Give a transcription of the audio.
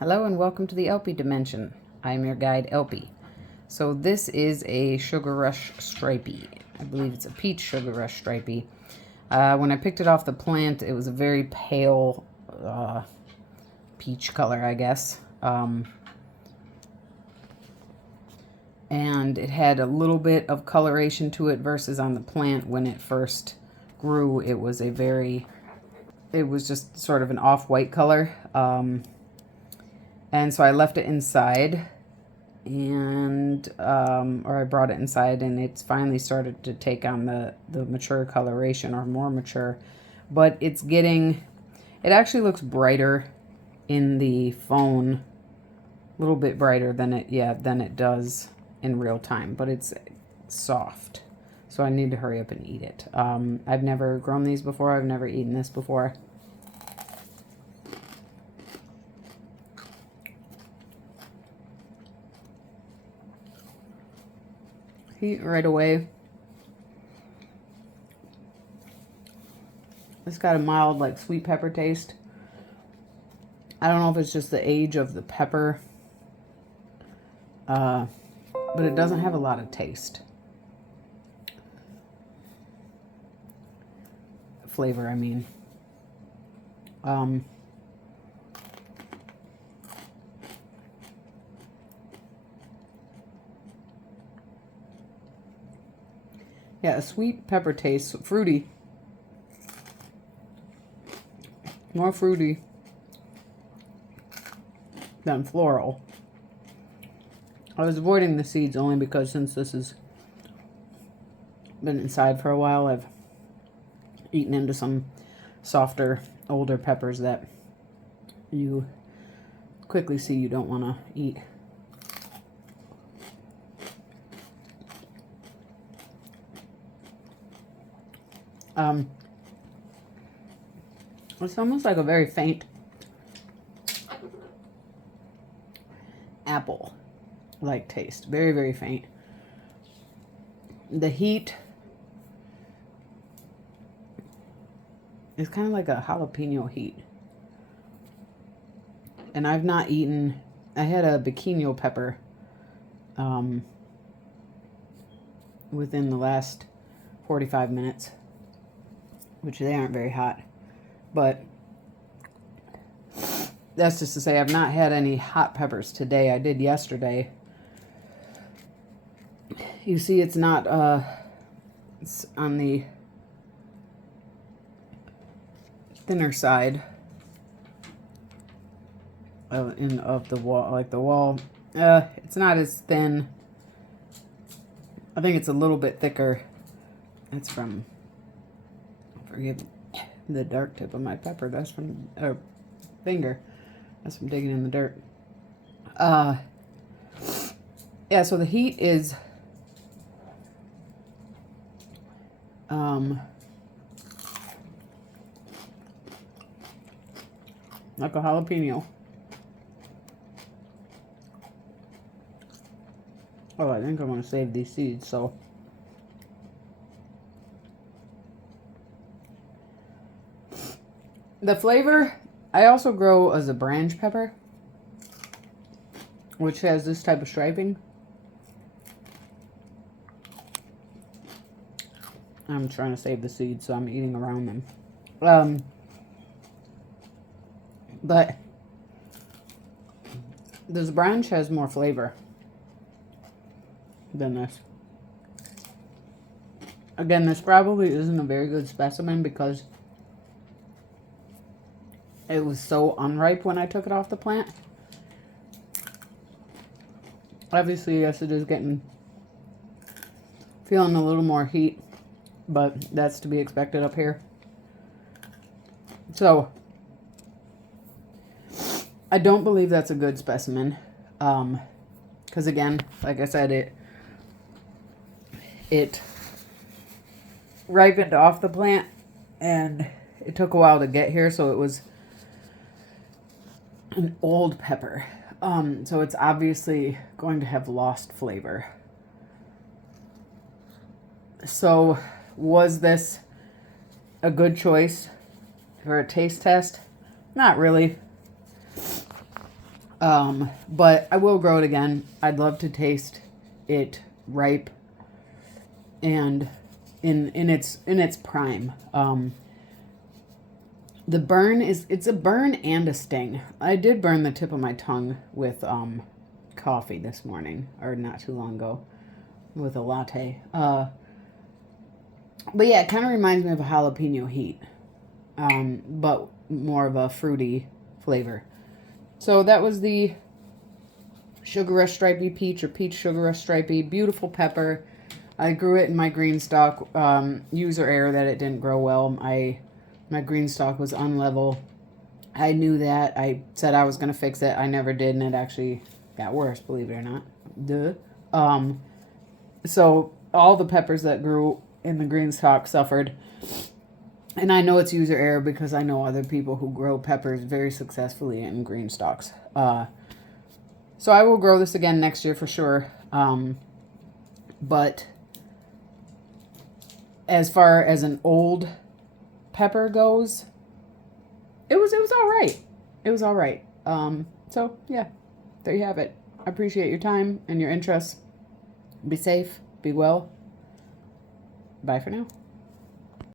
Hello and welcome to the theElpyDimension. I am your guide, Elpy. So this is a Sugar Rush Stripey. I believe it's a peach Sugar Rush Stripey. When I picked it off the plant, it was a very pale peach color, I guess. And it had a little bit of coloration to it versus on the plant when it first grew. It was just sort of an off-white color. And so I left it inside, and or I brought it inside, and it's finally started to take on the mature coloration, or more mature. But it actually looks brighter in the phone, a little bit brighter than it does in real time. But it's soft, so I need to hurry up and eat it. I've never grown these before. I've never eaten this before. Heat right away. It's got a mild, like, sweet pepper taste. I don't know if it's just the age of the pepper, but it doesn't have a lot of taste. Flavor, I mean. Yeah, a sweet pepper taste, fruity. More fruity than floral. I was avoiding the seeds only because since this has been inside for a while, I've eaten into some softer, older peppers that you quickly see you don't want to eat. It's almost like a very faint apple-like taste. Very, very faint. The heat is kind of like a jalapeno heat. And I've not eaten... I had a bikini pepper within the last 45 minutes, which they aren't very hot. But that's just to say I've not had any hot peppers today. I did yesterday. You see it's not, it's on the thinner side of the wall, like the wall. It's not as thin. I think it's a little bit thicker. It's from, forgive me, the dark tip of my pepper. That's from, or finger. That's from digging in the dirt. Yeah, so the heat is like a jalapeno. Oh, I think I'm going to save these seeds, so. The flavor, I also grow as a branch pepper, which has this type of striping. I'm trying to save the seeds, so I'm eating around them. But this branch has more flavor than this. Again, this probably isn't a very good specimen because it was so unripe when I took it off the plant. Obviously, yes, it is feeling a little more heat, but that's to be expected up here. So, I don't believe that's a good specimen. Because again, like I said, it ripened off the plant, and it took a while to get here, so it was an old pepper. So it's obviously going to have lost flavor. So was this a good choice for a taste test? Not really. But I will grow it again. I'd love to taste it ripe and in its prime. The burn it's a burn and a sting. I did burn the tip of my tongue with coffee this morning, or not too long ago, with a latte. But yeah, it kind of reminds me of a jalapeno heat, but more of a fruity flavor. So that was the Sugar Rush Stripey peach, or peach Sugar Rush Stripey. Beautiful pepper. I grew it in my Greenstalk. User error that it didn't grow well. My Greenstalk was unlevel. I knew that. I said I was going to fix it. I never did, and it actually got worse, believe it or not. Duh. So all the peppers that grew in the Greenstalk suffered. And I know it's user error because I know other people who grow peppers very successfully in Greenstalks. So I will grow this again next year for sure. But as far as an old pepper goes, it was all right. It was all right. So yeah, there you have it. I appreciate your time and your interest. Be safe. Be well. Bye for now.